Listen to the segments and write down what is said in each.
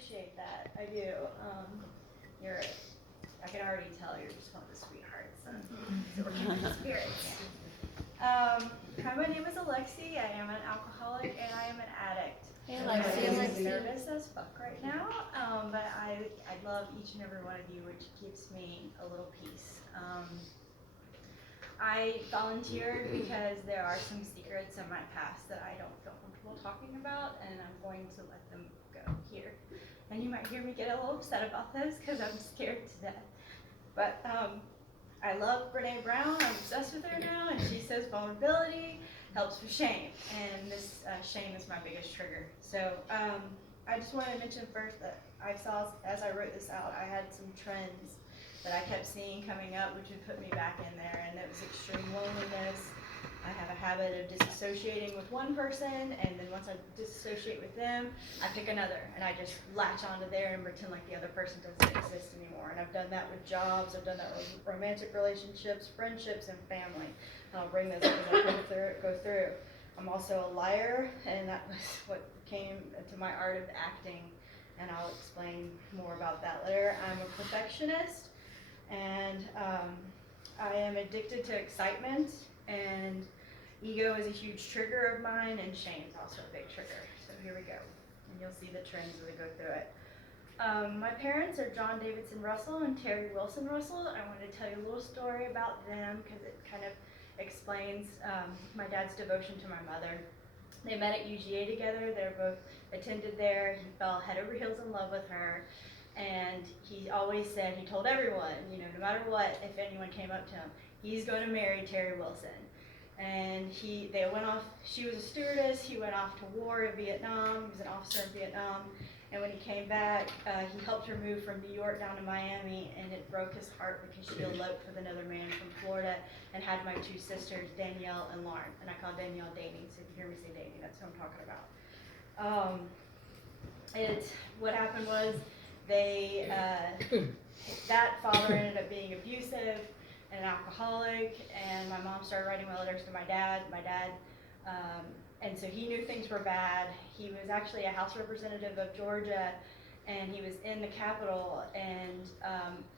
appreciate that. I do. You're, I can already tell you're just one of the sweethearts. So we're kindred spirits. Hi, my name is Alexi. I am an alcoholic and I am an addict. Hey, I'm Alexi. nervous as fuck right now, but I love each and every one of you, which gives me a little peace. I volunteered because there are some secrets in my past that I don't feel comfortable talking about, and I'm going to let them go here. And you might hear me get a little upset about this because I'm scared to death. But I love Brene Brown. I'm obsessed with her now, and she says vulnerability helps with shame, and this shame is my biggest trigger. So I just wanted to mention first that I saw, as I wrote this out, I had some trends that I kept seeing coming up, which would put me back in there, and it was extreme loneliness. I have a habit of disassociating with one person, and then once I disassociate with them, I pick another, and I just latch onto there and pretend like the other person doesn't exist anymore. And I've done that with jobs, I've done that with romantic relationships, friendships, and family. And I'll bring those up as I go through. I'm also a liar, and that was what came to my art of acting, and I'll explain more about that later. I'm a perfectionist, and I am addicted to excitement, and ego is a huge trigger of mine, and shame is also a big trigger. So here we go, and you'll see the trends as we go through it. My parents are John Davidson Russell and Terry Wilson Russell. I wanted to tell you a little story about them because it kind of explains my dad's devotion to my mother. They met at UGA together. They were both attended there. He fell head over heels in love with her. And he always said, he told everyone, no matter what, if anyone came up to him, he's going to marry Terry Wilson. And they went off, she was a stewardess, he went off to war in Vietnam, he was an officer in Vietnam. And when he came back, he helped her move from New York down to Miami, and it broke his heart because she eloped with another man from Florida and had my two sisters, Danielle and Lauren. And I call Danielle Danny, so if you hear me say Danny, that's who I'm talking about. What happened was, that father ended up being abusive and an alcoholic, and my mom started writing letters to my dad. And so he knew things were bad. He was actually a House representative of Georgia, and he was in the Capitol, and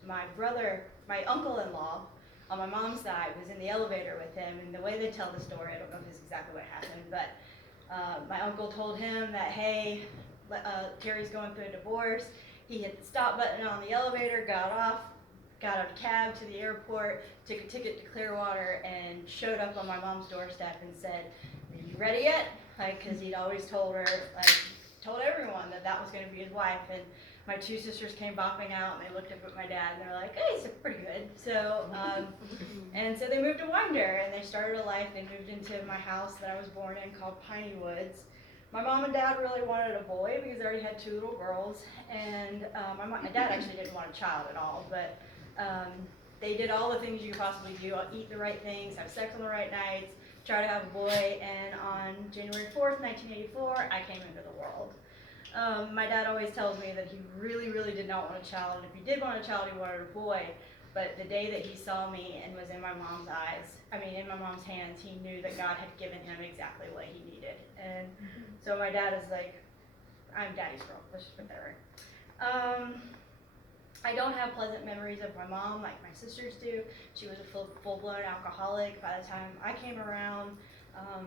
my uncle-in-law on my mom's side was in the elevator with him, and the way they tell the story, I don't know if this is exactly what happened, but my uncle told him that, hey, Terry's going through a divorce. He hit the stop button on the elevator, got a cab to the airport, took a ticket to Clearwater, and showed up on my mom's doorstep and said, "Are you ready yet?" Because he'd always told everyone that was going to be his wife. And my two sisters came bopping out, and they looked up at my dad, and they're like, "Hey, he's pretty good." So, and so they moved to Winder, and they started a life. They moved into my house that I was born in called Piney Woods. My mom and dad really wanted a boy because they already had two little girls, and my dad actually didn't want a child at all, but they did all the things you could possibly do, eat the right things, have sex on the right nights, try to have a boy, and on January 4th, 1984, I came into the world. My dad always tells me that he really, really did not want a child, and if he did want a child, he wanted a boy. But the day that he saw me and was in my mom's hands, he knew that God had given him exactly what he needed. And so my dad is like, I'm daddy's girl, let's just put that right. I don't have pleasant memories of my mom like my sisters do. She was a full-blown alcoholic by the time I came around. I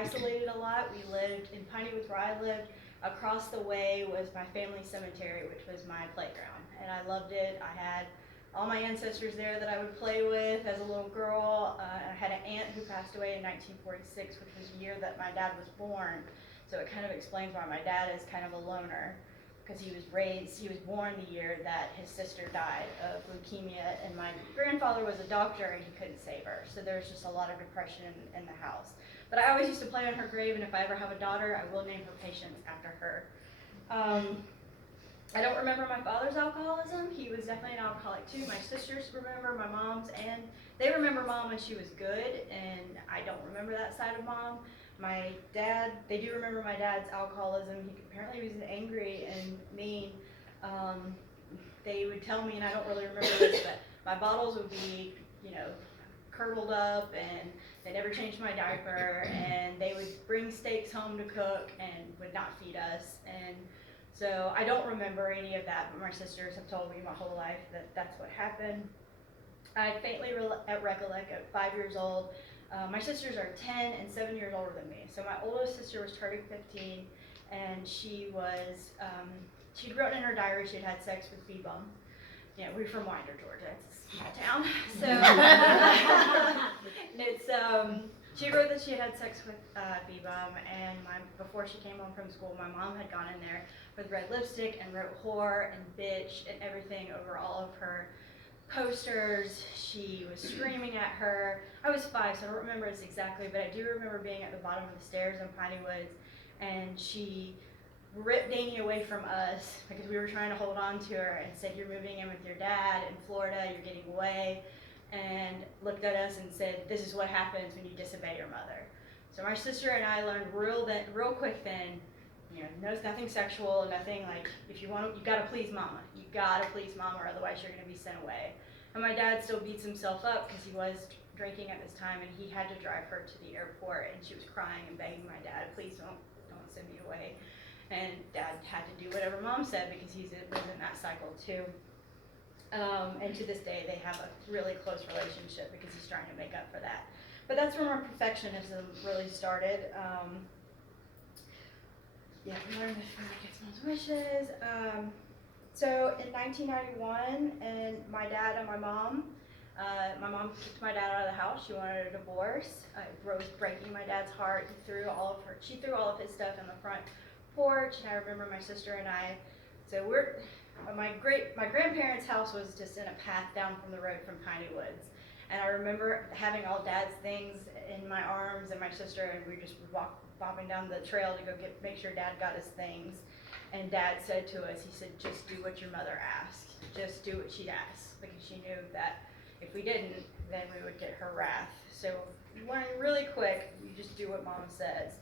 isolated a lot. We lived in Piney Woods where I lived. Across the way was my family cemetery, which was my playground. And I loved it. I had all my ancestors there that I would play with as a little girl. I had an aunt who passed away in 1946, which was the year that my dad was born. So it kind of explains why my dad is kind of a loner, because he was born the year that his sister died of leukemia, and my grandfather was a doctor and he couldn't save her. So there was just a lot of depression in the house. But I always used to play on her grave, and if I ever have a daughter, I will name her Patience after her. I don't remember my father's alcoholism. He was definitely an alcoholic too. My sisters remember my mom's, and they remember mom when she was good, and I don't remember that side of mom. My dad, they do remember my dad's alcoholism. Apparently he was angry and mean. They would tell me, and I don't really remember this, but my bottles would be, curdled up, and they never changed my diaper, and they would bring steaks home to cook and would not feed us. And so I don't remember any of that, but my sisters have told me my whole life that that's what happened. I faintly recollect at 5 years old. My sisters are 10 and 7 years older than me. So my oldest sister was turning 15, and she was, she'd written in her diary she'd had sex with B-Bum. Yeah, we're from Winder, Georgia. It's a small town. So it's she wrote that she had sex with B-Bum, and before she came home from school, my mom had gone in there with red lipstick and wrote whore and bitch and everything over all of her posters. She was screaming at her. I was 5, so I don't remember this exactly, but I do remember being at the bottom of the stairs in Piney Woods, and she ripped Danny away from us because we were trying to hold on to her and said, "You're moving in with your dad in Florida, you're getting away," and looked at us and said, "This is what happens when you disobey your mother." So my sister and I learned real quick then, no, nothing sexual, nothing like, if you want to, you gotta please mama. You gotta please mama, or otherwise you're gonna be sent away. And my dad still beats himself up because he was drinking at this time, and he had to drive her to the airport, and she was crying and begging my dad, "Please don't send me away." And dad had to do whatever mom said because he was in that cycle too. And to this day, they have a really close relationship because he's trying to make up for that. But that's where my perfectionism really started. We learned to get mom's wishes. So in 1991, and my dad and my mom kicked my dad out of the house. She wanted a divorce. It was breaking my dad's heart. She threw all of his stuff in the front porch, and I remember my sister and I. So my grandparents' house was just in a path down from the road from Piney Woods, and I remember having all Dad's things in my arms and my sister, and we just bobbing down the trail to go make sure Dad got his things. And Dad said to us, he said, "Just do what your mother asked. Just do what she asked," because she knew that if we didn't, then we would get her wrath. So learning really quick, you just do what Mom says.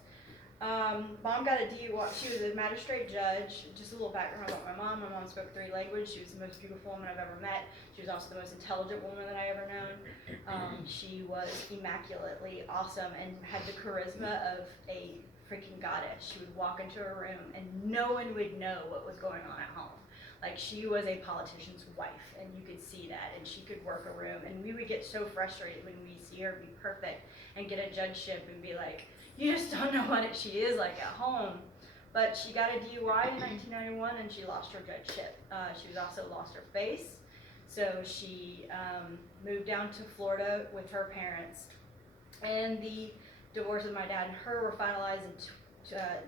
Mom got a DUI. She was a magistrate judge. Just a little background about my mom. My mom spoke 3 languages. She was the most beautiful woman I've ever met. She was also the most intelligent woman that I ever known. She was immaculately awesome and had the charisma of a freaking goddess. She would walk into a room and no one would know what was going on at home. Like, she was a politician's wife, and you could see that, and she could work a room, and we would get so frustrated when we see her be perfect and get a judgeship and be like, "You just don't know what she is like at home." But she got a DUI in 1991, and she lost her judgeship. She also lost her face, so she moved down to Florida with her parents, and the divorce of my dad and her were finalized in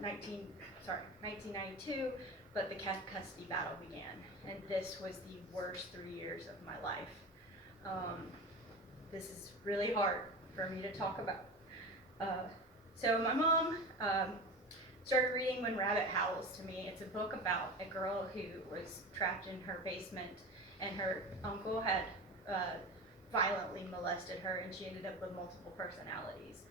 1992, but the custody battle began, and this was the worst 3 years of my life. This is really hard for me to talk about. So my mom started reading When Rabbit Howls to me. It's a book about a girl who was trapped in her basement, and her uncle had violently molested her, and she ended up with multiple personalities.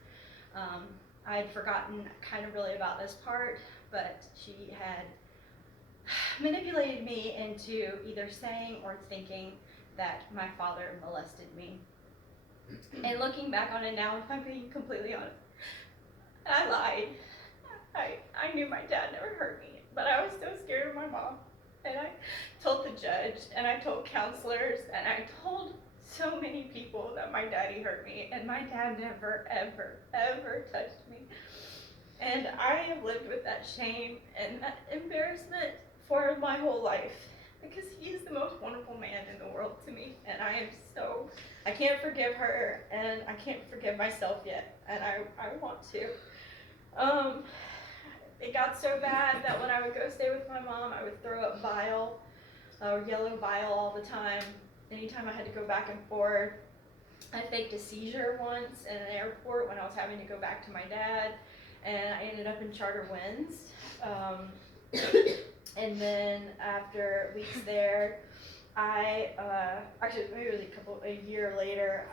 I had forgotten kind of really about this part, but she had manipulated me into either saying or thinking that my father molested me. And looking back on it now, if I'm being completely honest, I lied. I knew my dad never hurt me, but I was so scared of my mom. And I told the judge, and I told counselors, and I told so many people that my daddy hurt me, and my dad never, ever, ever touched me. And I have lived with that shame and that embarrassment for my whole life, because he is the most wonderful man in the world to me, and I can't forgive her, and I can't forgive myself yet, and I want to. It got so bad that when I would go stay with my mom, I would throw up bile, yellow bile all the time. Anytime I had to go back and forth. I faked a seizure once in an airport when I was having to go back to my dad, and I ended up in Charter Winds. And then after weeks there, actually maybe it was a year later,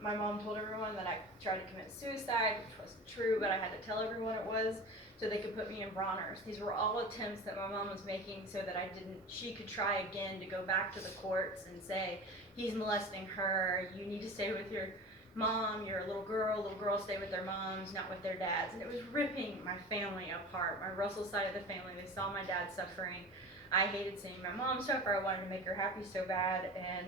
my mom told everyone that I tried to commit suicide, which wasn't true, but I had to tell everyone it was so they could put me in Bronner's. These were all attempts that my mom was making so that she could try again to go back to the courts and say, "He's molesting her, you need to stay with Mom, you're a little girl. Little girls stay with their moms, not with their dads. And it was ripping my family apart. My Russell side of the family, they saw my dad suffering. I hated seeing my mom suffer. I wanted to make her happy so bad. And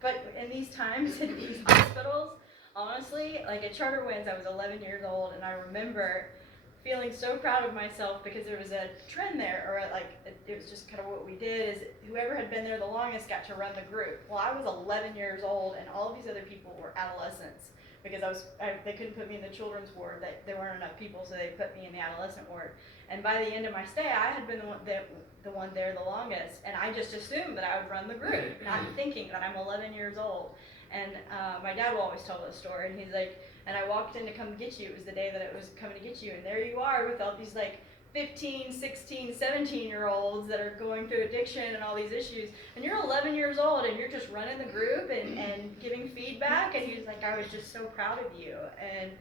but in these times in these hospitals, honestly, like at Charter Winds, I was 11 years old, and I remember feeling so proud of myself because there was a trend there, or like it was just kind of what we did, is whoever had been there the longest got to run the group. Well, I was 11 years old, and all of these other people were adolescents because they couldn't put me in the children's ward. There weren't enough people, so they put me in the adolescent ward. And by the end of my stay, I had been the one there the longest, and I just assumed that I would run the group, not thinking that I'm 11 years old. And my dad will always tell this story, and he's like, and I walked in to come get you. It was the day that it was coming to get you, and there you are with all these like 15, 16, 17-year-olds that are going through addiction and all these issues, and you're 11 years old and you're just running the group and giving feedback. And he was like, I was just so proud of you. And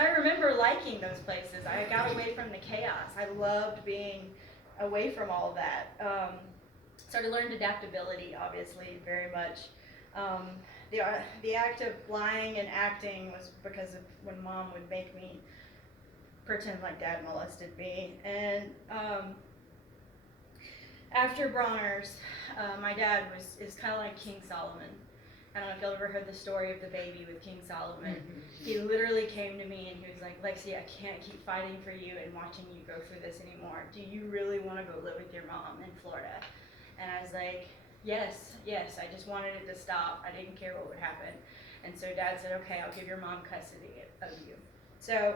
I remember liking those places. I got away from the chaos. I loved being away from all of that. So I learned adaptability, obviously, very much. The act of lying and acting was because of when Mom would make me pretend like Dad molested me. And after Bronner's, my dad is kind of like King Solomon. I don't know if y'all ever heard the story of the baby with King Solomon. He literally came to me and he was like, Lexi, I can't keep fighting for you and watching you go through this anymore. Do you really want to go live with your mom in Florida? And I was like, yes, I just wanted it to stop. I didn't care what would happen. And so Dad said, okay, I'll give your mom custody of you. So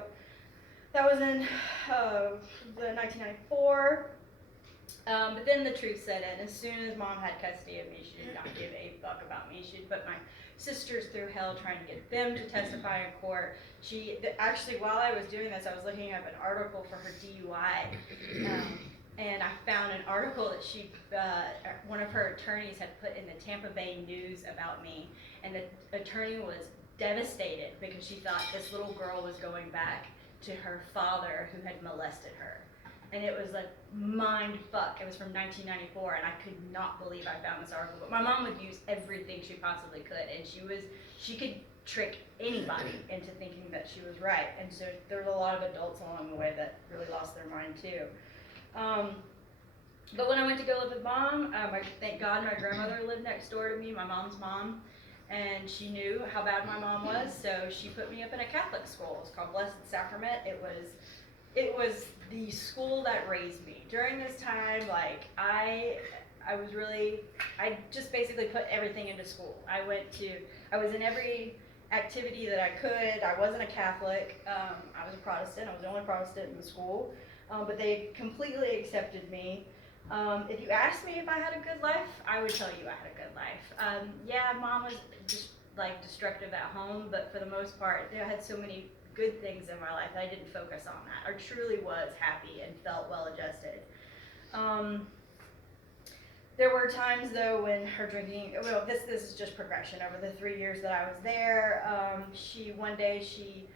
that was in 1994. But then the truth set in. As soon as Mom had custody of me, she did not give a fuck about me. She'd put my sisters through hell trying to get them to testify in court. Actually, while I was doing this, I was looking up an article for her DUI. And I found an article that one of her attorneys had put in the Tampa Bay News about me. And the attorney was devastated because she thought this little girl was going back to her father who had molested her. And it was like mind fuck. It was from 1994, and I could not believe I found this article. But my mom would use everything she possibly could, and she could trick anybody into thinking that she was right. And so there were a lot of adults along the way that really lost their mind too. But when I went to go live with Mom, thank God my grandmother lived next door to me, my mom's mom, and she knew how bad my mom was, so she put me up in a Catholic school. It's called Blessed Sacrament. It was the school that raised me. During this time, like I just basically put everything into school. I was in every activity that I could. I wasn't a Catholic. I was a Protestant. I was the only Protestant in the school. But they completely accepted me. If you asked me if I had a good life, I would tell you I had a good life. Yeah, Mom was just like destructive at home, but for the most part, I had so many good things in my life that I didn't focus on that. I truly was happy and felt well adjusted. There were times though when her drinking, well, this is just progression over the 3 years that I was there. One day she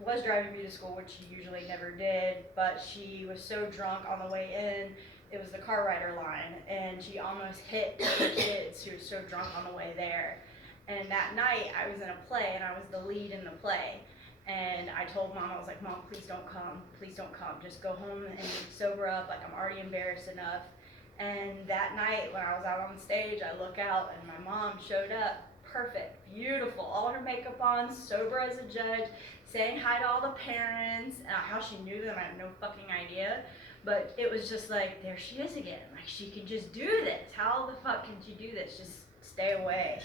was driving me to school, which she usually never did, but she was so drunk on the way in, it was the car rider line, and she almost hit the kids. She was so drunk on the way there. And that night I was in a play, and I was the lead in the play. And I told Mom, I was like, Mom, please don't come, just go home and sober up, like I'm already embarrassed enough. And that night when I was out on stage, I look out and my mom showed up, perfect, beautiful, all her makeup on, sober as a judge, saying hi to all the parents. How she knew them, I have no fucking idea. But it was just like, there she is again. Like, she can just do this. How the fuck can she do this? Just stay away.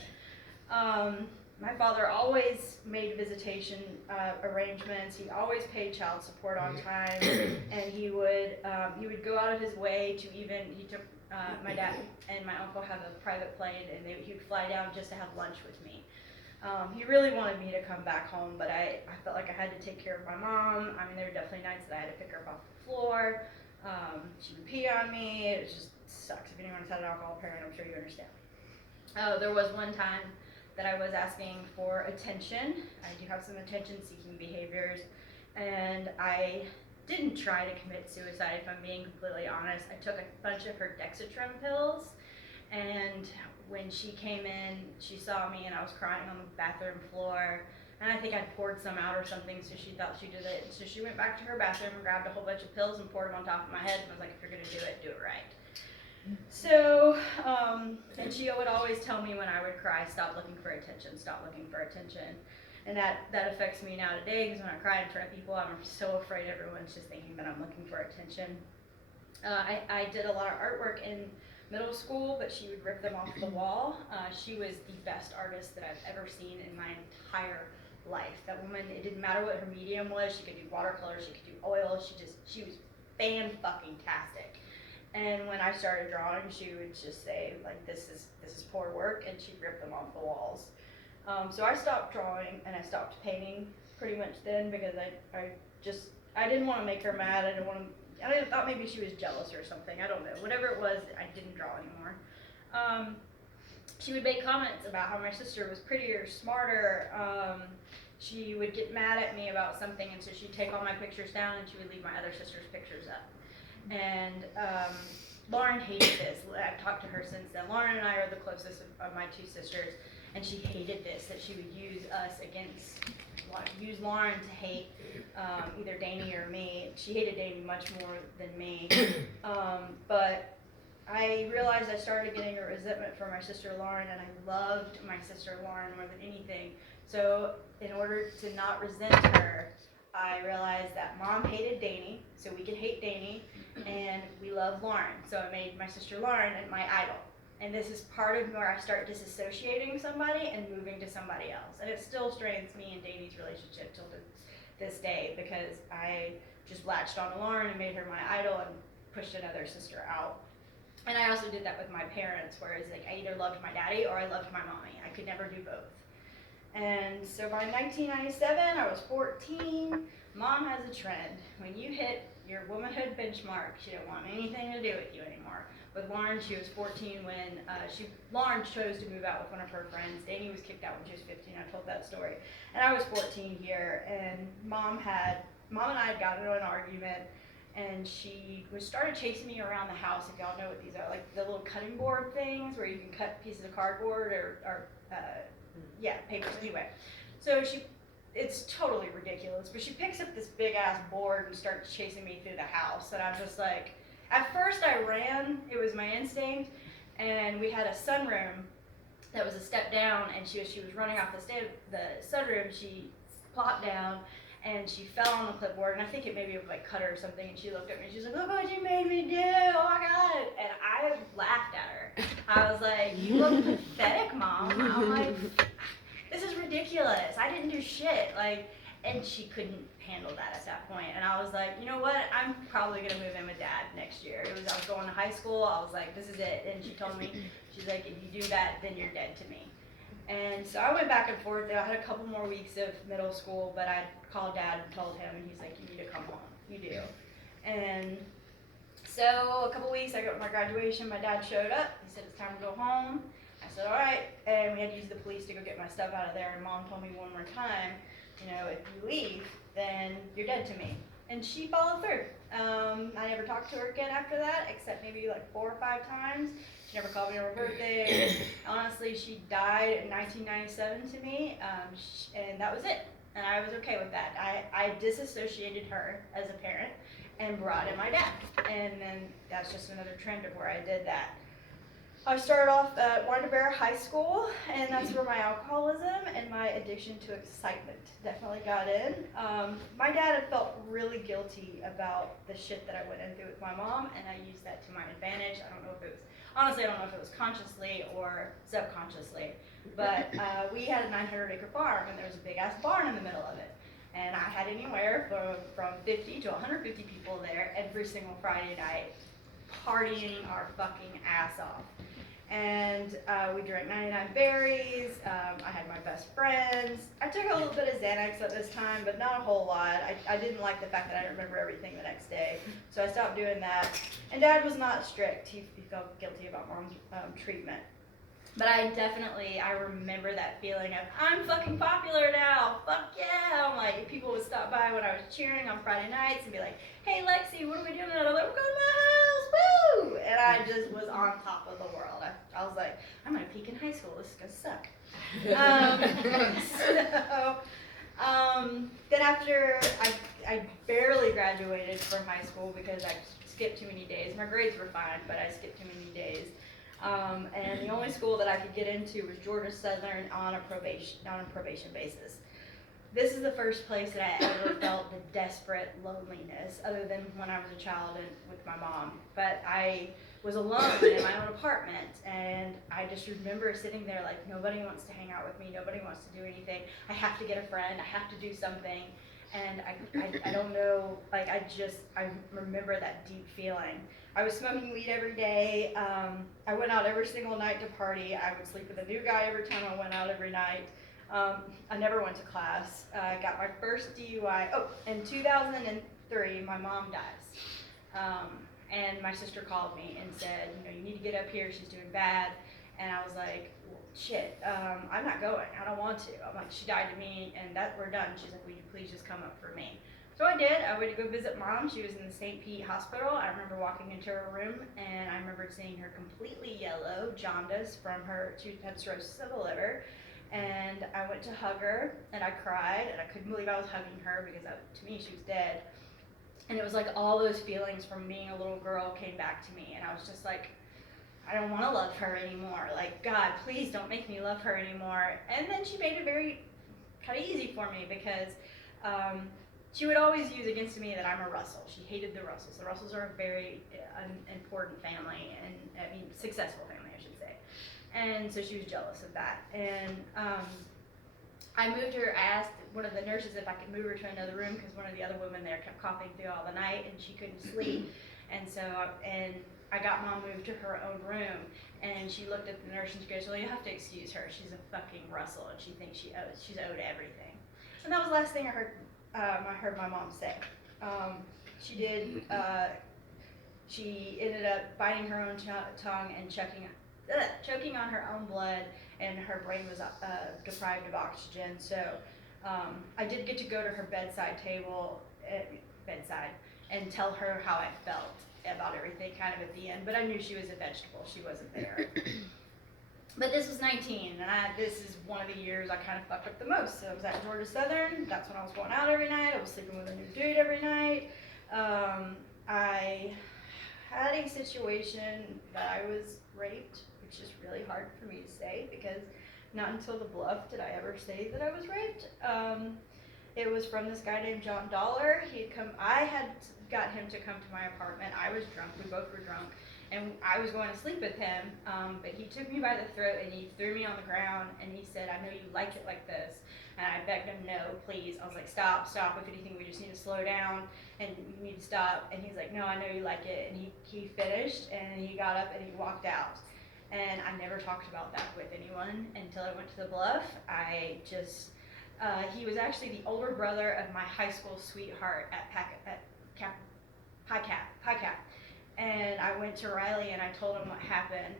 My father always made visitation arrangements. He always paid child support on time, and he would go out of his way to he took my dad and my uncle have a private plane, and he would fly down just to have lunch with me. He really wanted me to come back home, but I felt like I had to take care of my mom. I mean, there were definitely nights that I had to pick her up off the floor. She would pee on me. It just sucks. If anyone's had an alcohol parent, I'm sure you understand. There was one time that I was asking for attention. I do have some attention-seeking behaviors, and I didn't try to commit suicide, if I'm being completely honest. I took a bunch of her Dexatrim pills, And when she came in, she saw me and I was crying on the bathroom floor. And I think I'd poured some out or something, so she thought she did it. So she went back to her bathroom and grabbed a whole bunch of pills and poured them on top of my head and was like, if you're gonna do it right. So, and she would always tell me when I would cry, stop looking for attention, stop looking for attention. And that affects me now today, because when I cry in front of people, I'm so afraid everyone's just thinking that I'm looking for attention. I did a lot of artwork in middle school, but she would rip them off the wall. She was the best artist that I've ever seen in my entire life. That woman, it didn't matter what her medium was, she could do watercolor, she could do oil, she was fan-fucking-tastic. And when I started drawing, she would just say, like, this is poor work, and she'd rip them off the walls. So I stopped drawing and I stopped painting pretty much then, because I didn't want to make her mad. I thought maybe she was jealous or something. I don't know. Whatever it was, I didn't draw anymore. She would make comments about how my sister was prettier, smarter. She would get mad at me about something, and so she'd take all my pictures down and she would leave my other sister's pictures up. And Lauren hated this. I've talked to her since then. Lauren and I are the closest of my two sisters, and she hated this, that she would use Lauren to hate either Danny or me. She hated Danny much more than me. But I realized I started getting a resentment for my sister Lauren, and I loved my sister Lauren more than anything. So in order to not resent her, I realized that Mom hated Danny, so we could hate Danny, and we love Lauren. So I made my sister Lauren my idol. And this is part of where I start disassociating somebody and moving to somebody else. And it still strains me and Danny's relationship till this day, because I just latched on to Lauren and made her my idol and pushed another sister out. And I also did that with my parents, whereas like I either loved my daddy or I loved my mommy. I could never do both. And so by 1997, I was 14. Mom has a trend. When you hit your womanhood benchmark, she don't want anything to do with you anymore. With Lauren, she was 14 when Lauren chose to move out with one of her friends. Danny was kicked out when she was 15. I told that story. And I was 14 here, and Mom and I had gotten into an argument, and she started chasing me around the house. If y'all know what these are, like the little cutting board things where you can cut pieces of cardboard or papers. Anyway, so it's totally ridiculous, but she picks up this big ass board and starts chasing me through the house, and I'm just like, at first I ran, it was my instinct, and we had a sunroom that was a step down, and she was running off the sunroom, she plopped down, and she fell on the clipboard, and I think it maybe like cut her or something, and she looked at me, and she's like, look what you made me do, oh my god, and I laughed at her. I was like, you look pathetic, Mom. I'm like, this is ridiculous, I didn't do shit, and she couldn't handle that at that point. And I was like, you know what, I'm probably gonna move in with Dad next year. I was going to high school, I was like, this is it. And she told me, she's like, if you do that, then you're dead to me. And so I went back and forth. I had a couple more weeks of middle school, but I called Dad and told him, and he's like, you need to come home, you do. And so a couple weeks, I got my graduation, my dad showed up, he said, it's time to go home. I said, all right, and we had to use the police to go get my stuff out of there, and Mom told me one more time, you know, if you leave, then you're dead to me. And she followed through. I never talked to her again after that, except maybe like 4 or 5 times. She never called me on her birthday. Honestly, she died in 1997 to me, and that was it. And I was okay with that. I disassociated her as a parent and brought in my dad. And then that's just another trend of where I did that. I started off at Wandabera High School, and that's where my alcoholism and my addiction to excitement definitely got in. My dad had felt really guilty about the shit that I went through with my mom, and I used that to my advantage. I don't know if it was consciously or subconsciously, but we had a 900-acre farm, and there was a big-ass barn in the middle of it. And I had anywhere from 50 to 150 people there every single Friday night, partying our fucking ass off. And we drank 99 berries. I had my best friends. I took a little bit of Xanax at this time, but not a whole lot. I didn't like the fact that I didn't remember everything the next day, so I stopped doing that. And Dad was not strict. He felt guilty about Mom's treatment. But I remember that feeling of, I'm fucking popular now, fuck yeah. I'm like, people would stop by when I was cheering on Friday nights and be like, hey Lexi, what are we doing? And I'm like, we're going to my house, woo! And I just was on top of the world. I I was like, I'm gonna peak in high school, this is gonna suck. Then after I barely graduated from high school because I skipped too many days. My grades were fine, but I skipped too many days. And the only school that I could get into was Georgia Southern on a probation basis. This is the first place that I ever felt the desperate loneliness, other than when I was a child and with my mom. But I was alone in my own apartment, and I just remember sitting there like, nobody wants to hang out with me, nobody wants to do anything. I have to get a friend, I have to do something. And I don't know, like I remember that deep feeling. I was smoking weed every day. I went out every single night to party. I would sleep with a new guy every time I went out every night. I never went to class. I got my first DUI. Oh, in 2003, my mom dies. And my sister called me and said, you need to get up here. She's doing bad. And I was like, well, shit, I'm not going. I don't want to. I'm like, she died to me, and we're done. She's like, will you please just come up for me? So I did. I went to go visit mom. She was in the St. Pete hospital. I remember walking into her room, and I remember seeing her completely yellow, jaundice from she had cirrhosis of the liver. And I went to hug her, and I cried, and I couldn't believe I was hugging her because to me she was dead. And it was like all those feelings from being a little girl came back to me, and I was just like, I don't want to love her anymore. Like, God, please don't make me love her anymore. And then she made it very kind of easy for me because she would always use against me that I'm a Russell. She hated the Russells. The Russells are a very important family, and I mean successful family, I should say. And so she was jealous of that. And I asked one of the nurses if I could move her to another room because one of the other women there kept coughing through all the night and she couldn't sleep. And so, I got mom moved to her own room, and she looked at the nurse and she goes, well, you have to excuse her. She's a fucking Russell, and she thinks she's owed everything. And that was the last thing I heard my mom say. She ended up biting her own tongue and choking on her own blood, and her brain was deprived of oxygen. So I did get to go to her bedside and tell her how I felt about everything kind of at the end, but I knew she was a vegetable. She wasn't there. But this was 19, and this is one of the years I kind of fucked up the most. So I was at Georgia Southern. That's when I was going out every night. I was sleeping with a new dude every night. I had a situation that I was raped, which is really hard for me to say because not until the Bluff did I ever say that I was raped. It was from this guy named John Dollar. I had got him to come to my apartment. I was drunk. We both were drunk. And I was going to sleep with him, but he took me by the throat and he threw me on the ground and he said, I know you like it like this. And I begged him, no, please. I was like, stop. If anything, we just need to slow down and you need to stop. And he's like, no, I know you like it. And he finished and he got up and he walked out. And I never talked about that with anyone until I went to the Bluff. He was actually the older brother of my high school sweetheart at Pi Cap. And I went to Riley and I told him what happened.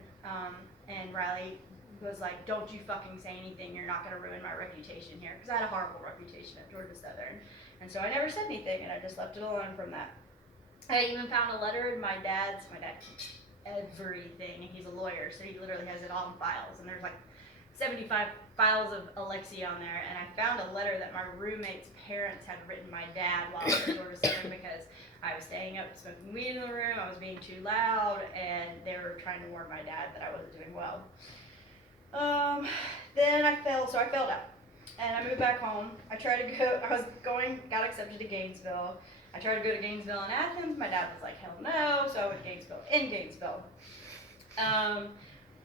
And Riley was like, don't you fucking say anything. You're not going to ruin my reputation here. Because I had a horrible reputation at Georgia Southern. And so I never said anything and I just left it alone from that. I even found a letter in my dad keeps everything. And he's a lawyer, so he literally has it all in files. And there's like 75 files of Alexi on there. And I found a letter that my roommate's parents had written my dad while I was at Georgia Southern because I was staying up smoking weed in the room, I was being too loud, and they were trying to warn my dad that I wasn't doing well. Then I failed out. And I moved back home. Got accepted to Gainesville. I tried to go to Gainesville and Athens. My dad was like, hell no, so I went to Gainesville.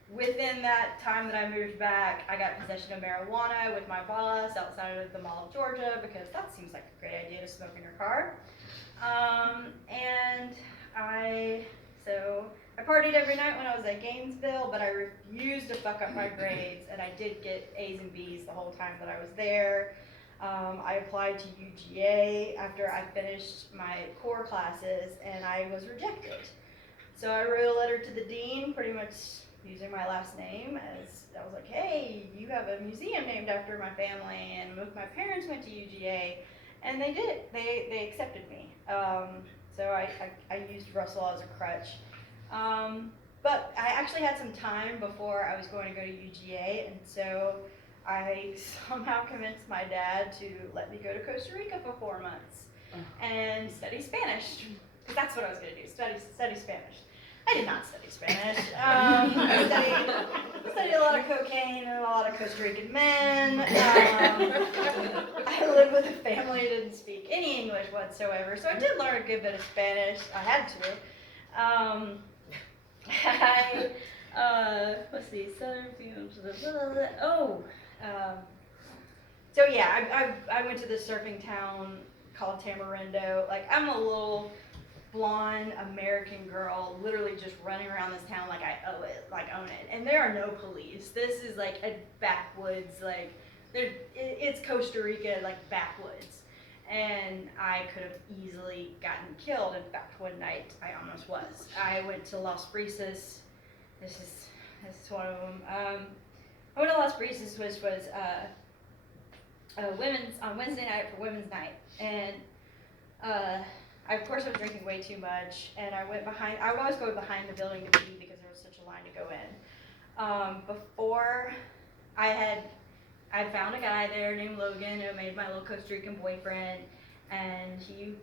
Within that time that I moved back, I got possession of marijuana with my boss outside of the Mall of Georgia because that seems like a great idea to smoke in your car. I partied every night when I was at Gainesville, but I refused to fuck up my grades, and I did get A's and B's the whole time that I was there. I applied to UGA after I finished my core classes, and I was rejected. So I wrote a letter to the dean, pretty much using my last name, as I was like, hey, you have a museum named after my family, and both my parents went to UGA, and they did. They accepted me. So I used Russell as a crutch. but I actually had some time before I was going to go to UGA, and so I somehow convinced my dad to let me go to Costa Rica for 4 months and study Spanish, because that's what I was going to do, study Spanish. I did not study Spanish. I studied a lot of cocaine and a lot of Costa Rican men. I lived with a family that didn't speak any English whatsoever, so I did learn a good bit of Spanish. I had to. Let's see, Southern Fumes. So yeah, I went to this surfing town called Tamarindo. Like, I'm a little blonde American girl, literally just running around this town like I own it. And there are no police. This is like a backwoods, like, it's Costa Rica, like, backwoods. And I could have easily gotten killed. In fact, one night I almost was. I went to Las Brisas. This is one of them. I went to Las Brisas, which was on Wednesday night for women's night, and of course I was drinking way too much, and I always go behind the building to pee because there was such a line to go in. Before I found a guy there named Logan who made my little Costa Rican boyfriend, and he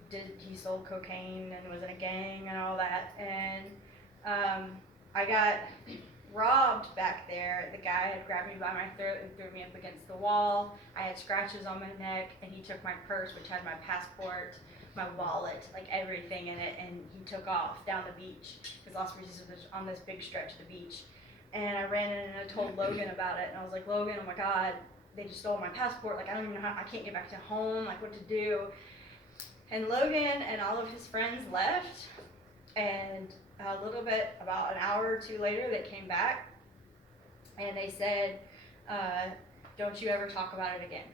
sold cocaine and was in a gang and all that, and I got robbed back there. The guy had grabbed me by my throat and threw me up against the wall. I had scratches on my neck, and he took my purse, which had my passport, my wallet, like everything in it, and he took off down the beach, because Las Brisas was on this big stretch of the beach. And I ran in and I told Logan about it, and I was like, Logan, oh my God, they just stole my passport, like I don't even know how, I can't get back to home, like what to do. And Logan and all of his friends left, and a little bit, about an hour or two later, they came back, and they said, don't you ever talk about it again.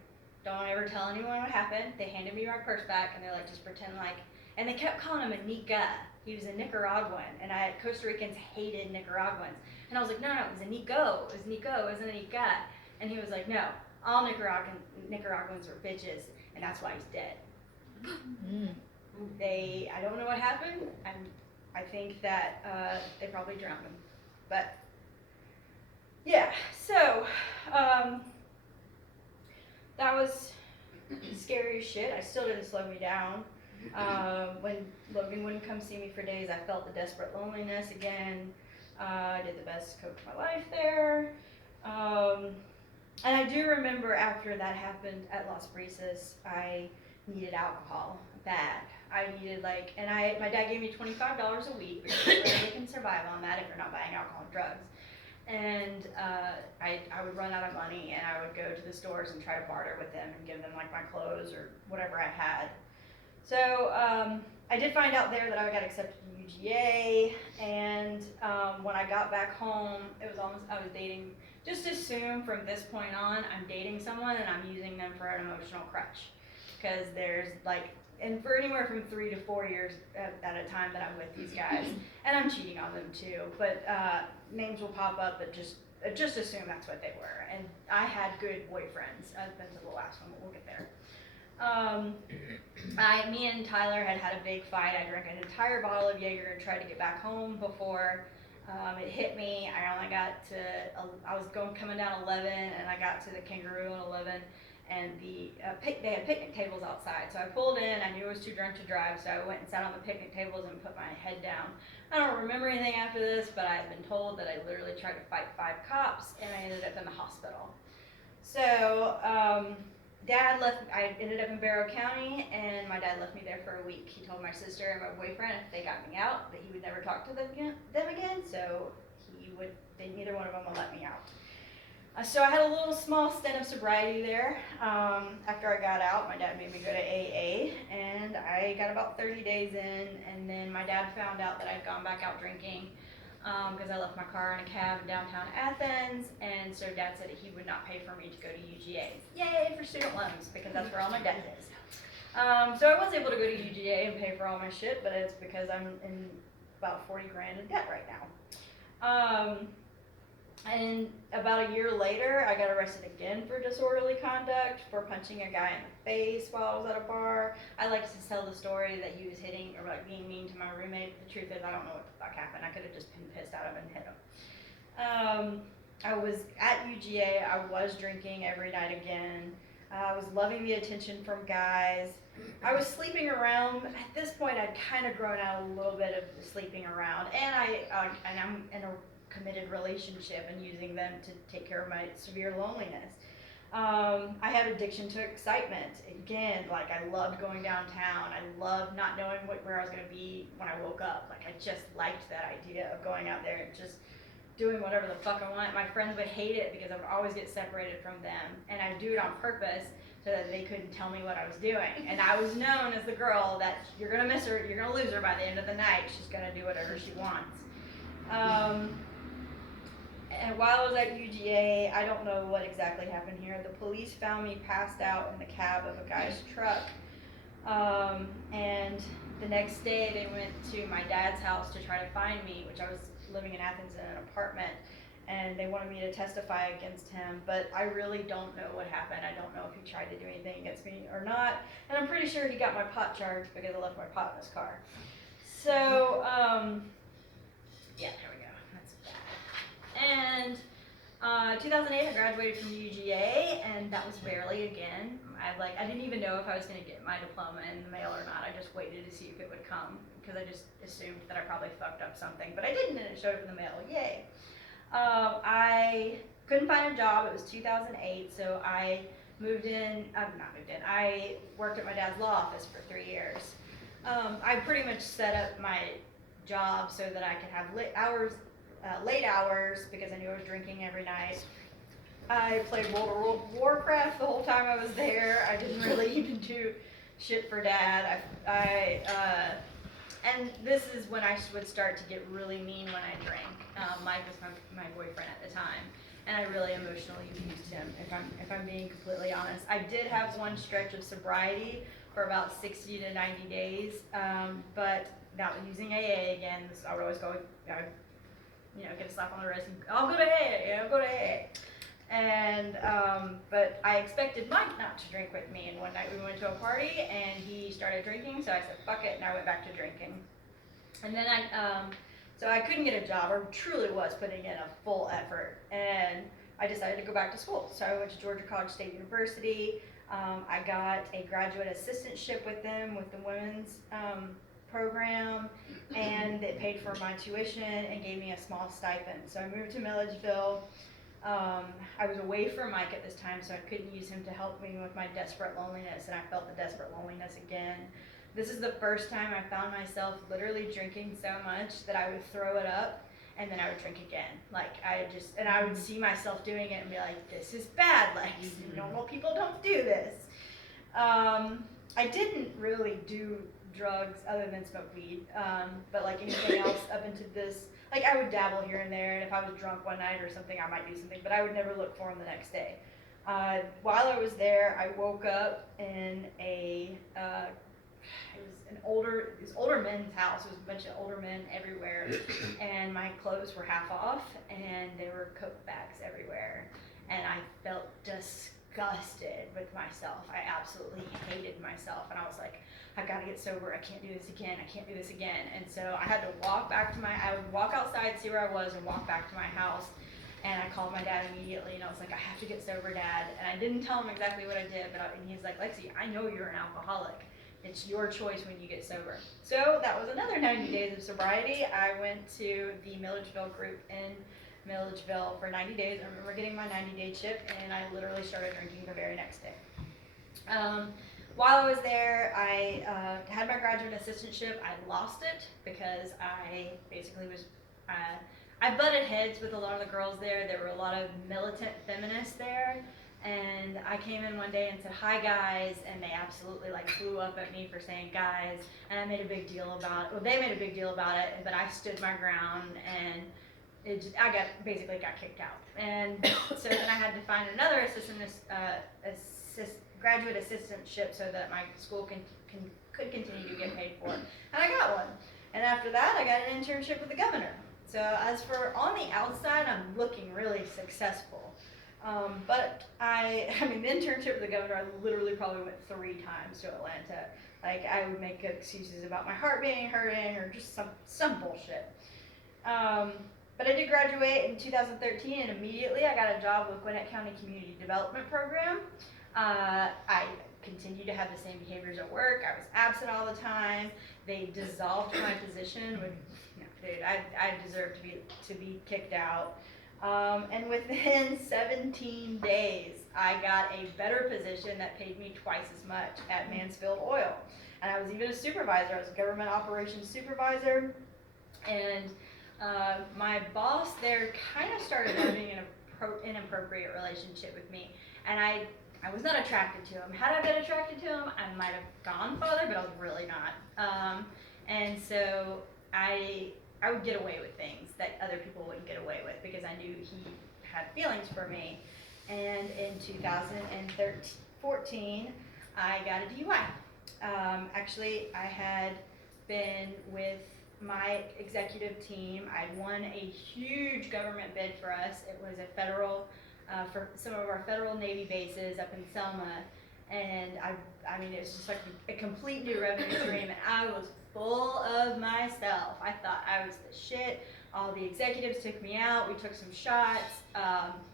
Don't ever tell anyone what happened. They handed me my purse back, and they're like, just pretend like, and they kept calling him a Nica. He was a Nicaraguan, and Costa Ricans hated Nicaraguans. And I was like, no, it was a Nico. It was Nico, it wasn't a Nica. And he was like, no, all Nicaraguans are bitches, and that's why he's dead. I don't know what happened. I think that they probably drowned him. But yeah, so that was scary as shit. I still didn't slow me down. When Logan wouldn't come see me for days, I felt the desperate loneliness again. I did the best coke of my life there. And I do remember after that happened at Las Brisas, I needed alcohol bad. I needed my dad gave me $25 a week because you can survive on that if you're not buying alcohol and drugs. And I would run out of money, and I would go to the stores and try to barter with them and give them like my clothes or whatever I had. So I did find out there that I got accepted to UGA, and when I got back home, I was dating. Just assume from this point on, I'm dating someone and I'm using them for an emotional crutch, because there's and for anywhere from 3 to 4 years at a time that I'm with these guys, and I'm cheating on them too, but names will pop up, but just assume that's what they were. And I had good boyfriends. I've been to the last one, but we'll get there. Me and Tyler had a big fight. I drank an entire bottle of Jaeger and tried to get back home before it hit me. I was coming down 11, and I got to the Kangaroo on 11, and they had picnic tables outside. So I pulled in. I knew I was too drunk to drive, so I went and sat on the picnic tables and put my head down. I don't remember anything after this, but I've been told that I literally tried to fight 5 cops, and I ended up in the hospital. So I ended up in Barrow County, and my dad left me there for a week. He told my sister and my boyfriend if they got me out that he would never talk to them again, so neither one of them will let me out. So I had a little small stint of sobriety there. After I got out, my dad made me go to AA, and I got about 30 days in, and then my dad found out that I'd gone back out drinking because I left my car in a cab in downtown Athens, and so Dad said that he would not pay for me to go to UGA. Yay for student loans, because that's where all my debt is. So I was able to go to UGA and pay for all my shit, but it's because I'm in about 40 grand in debt right now. And about a year later, I got arrested again for disorderly conduct, for punching a guy in the face while I was at a bar. I like to tell the story that he was hitting or being mean to my roommate the truth is I don't know what the fuck happened. I could have just been pissed at him and hit him. I was at UGA. I was drinking every night again. I was loving the attention from guys. I was sleeping around. At this point, I'd kind of grown out a little bit of the sleeping around, and I'm in a committed relationship and using them to take care of my severe loneliness. I had addiction to excitement. Again, like I loved going downtown. I loved not knowing where I was going to be when I woke up. Like I just liked that idea of going out there and just doing whatever the fuck I want. My friends would hate it because I would always get separated from them, and I would do it on purpose so that they couldn't tell me what I was doing. And I was known as the girl that you're gonna miss her, you're gonna lose her by the end of the night. She's gonna do whatever she wants. And while I was at UGA, I don't know what exactly happened here. The police found me passed out in the cab of a guy's truck. And the next day they went to my dad's house to try to find me, which I was living in Athens in an apartment, and they wanted me to testify against him, but I really don't know what happened. I don't know if he tried to do anything against me or not, and I'm pretty sure he got my pot charged because I left my pot in his car. So, yeah, there we go. That's bad. And 2008, I graduated from UGA, and that was barely again. I didn't even know if I was going to get my diploma in the mail or not. I just waited to see if it would come because I just assumed that I probably fucked up something, but I didn't, and it showed up in the mail. Yay! I couldn't find a job. It was 2008, so I moved in. Not moved in. I worked at my dad's law office for 3 years. I pretty much set up my job so that I could have late hours because I knew I was drinking every night. I played World of Warcraft the whole time I was there. I didn't really even do shit for Dad. And this is when I would start to get really mean when I drank. Mike was my boyfriend at the time, and I really emotionally abused him, if I'm being completely honest. I did have one stretch of sobriety for about 60 to 90 days, but that was using AA again. I would always go, get a slap on the wrist, and I'll go to AA. And, but I expected Mike not to drink with me, and one night we went to a party, and he started drinking, so I said, fuck it, and I went back to drinking. And then so I couldn't get a job, or truly was putting in a full effort, and I decided to go back to school. So I went to Georgia College State University. I got a graduate assistantship with them, with the women's program, and it paid for my tuition and gave me a small stipend. So I moved to Milledgeville. I was away from Mike at this time, so I couldn't use him to help me with my desperate loneliness, and I felt the desperate loneliness again. This is the first time I found myself literally drinking so much that I would throw it up, and then I would drink again. And I would see myself doing it and be like, this is bad, normal people don't do this. I didn't really do drugs other than smoke weed, but like anything else up into this, I would dabble here and there, and if I was drunk one night or something, I might do something, but I would never look for them the next day. While I was there, I woke up in it was older men's house. It was a bunch of older men everywhere, and my clothes were half off, and there were Coke bags everywhere, and I felt disgusted with myself. I absolutely hated myself, and I was like, I've got to get sober. I can't do this again. And so I had to walk back to I would walk outside, see where I was, and walk back to my house. And I called my dad immediately, and I was like, I have to get sober, Dad. And I didn't tell him exactly what I did, and he's like, Lexi, I know you're an alcoholic. It's your choice when you get sober. So that was another 90 days of sobriety. I went to the Milledgeville group in Milledgeville for 90 days. I remember getting my 90-day chip, and I literally started drinking the very next day. While I was there, I had my graduate assistantship. I lost it because I basically I butted heads with a lot of the girls there. There were a lot of militant feminists there. And I came in one day and said, hi guys, and they absolutely blew up at me for saying guys, and I made a big deal about it. Well, they made a big deal about it, but I stood my ground, and I basically got kicked out. And so then I had to find another graduate assistantship so that my school could continue to get paid for it. And I got one. And after that, I got an internship with the governor. So as for on the outside, I'm looking really successful. But the internship with the governor, I literally probably went 3 times to Atlanta Like, I would make excuses about my heart being hurting or just some bullshit. But I did graduate in 2013, and immediately I got a job with Gwinnett County Community Development Program. I continued to have the same behaviors at work. I was absent all the time. They dissolved my position. Dude, I deserve to be kicked out. And within 17 days, I got a better position that paid me twice as much at Mansfield Oil. And I was even a supervisor. I was a government operations supervisor. And my boss there kind of started having an inappropriate relationship with me. And I was not attracted to him. Had I been attracted to him, I might have gone farther, but I was really not. And so I would get away with things that other people wouldn't get away with because I knew he had feelings for me. And in 2014, I got a DUI. Actually, I had been with my executive team. I won a huge government bid for us. It was a federal, for some of our federal Navy bases up in Selma. And I mean, it was just like a complete new revenue stream, and I was full of myself. I thought I was the shit. All the executives took me out. We took some shots.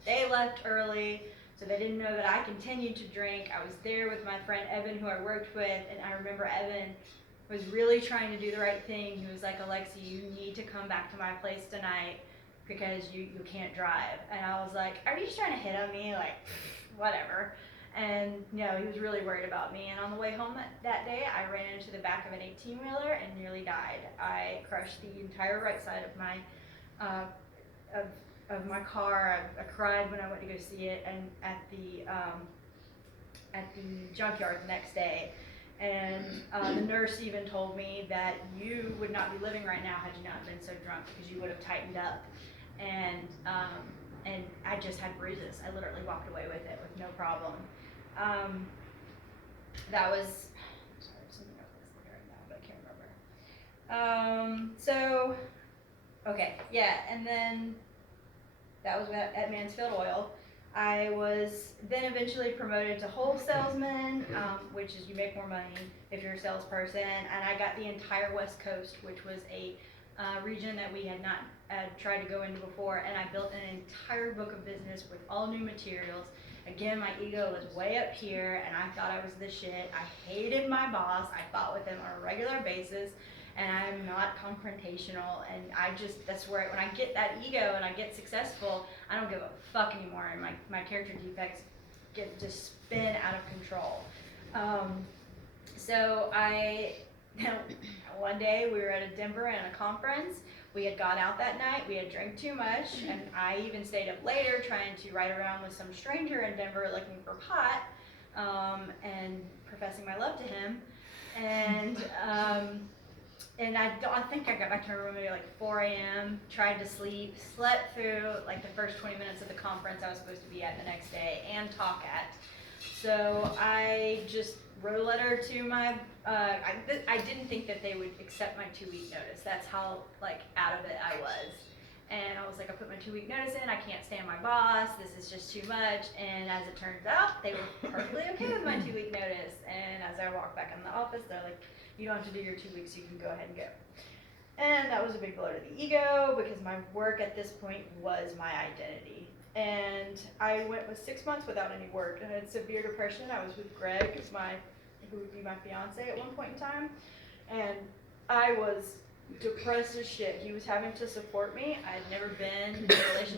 They left early, so they didn't know that I continued to drink. I was there with my friend Evan, who I worked with, and I remember Evan was really trying to do the right thing. He was like, Alexi, you need to come back to my place tonight because you can't drive. And I was like, are you just trying to hit on me? Like, whatever. And no, he was really worried about me. And on the way home that day, I ran into the back of an 18-wheeler and nearly died. I crushed the entire right side of my of my car. I cried when I went to go see it, and at the junkyard the next day. And the nurse even told me that you would not be living right now had you not been so drunk because you would have tightened up. And I just had bruises. I literally walked away with it with no problem. That was, sorry, something else is right now, but I can't remember. So, okay, yeah, and then that was at Mansfield Oil. I was then eventually promoted to wholesalesman, which is you make more money if you're a salesperson, and I got the entire West Coast, which was a region that we had not tried to go into before, and I built an entire book of business with all new materials. Again, my ego was way up here, and I thought I was the shit. I hated my boss. I fought with him on a regular basis, and I'm not confrontational, and that's where, when I get that ego and I get successful, I don't give a fuck anymore, and my character defects just spin out of control. So one day we were at a Denver and a conference. We had gone out that night, we had drank too much, and I even stayed up later trying to ride around with some stranger in Denver looking for pot, and professing my love to him. And I think I got back to my room maybe like 4 a.m., tried to sleep, slept through like the first 20 minutes of the conference I was supposed to be at the next day and talk at. So I just wrote a letter to my, I didn't think that they would accept my 2-week notice. That's how like out of it I was. And I was like, I put my 2-week notice in, I can't stand my boss, this is just too much. And as it turns out, they were perfectly okay with my 2-week notice. And as I walked back in the office, they're like, you don't have to do your 2 weeks, you can go ahead and go. And that was a big blow to the ego because my work at this point was my identity. And I went with 6 months without any work. I had severe depression. I was with Greg, who would be my fiance at one point in time. And I was depressed as shit. He was having to support me. I had never been in a relationship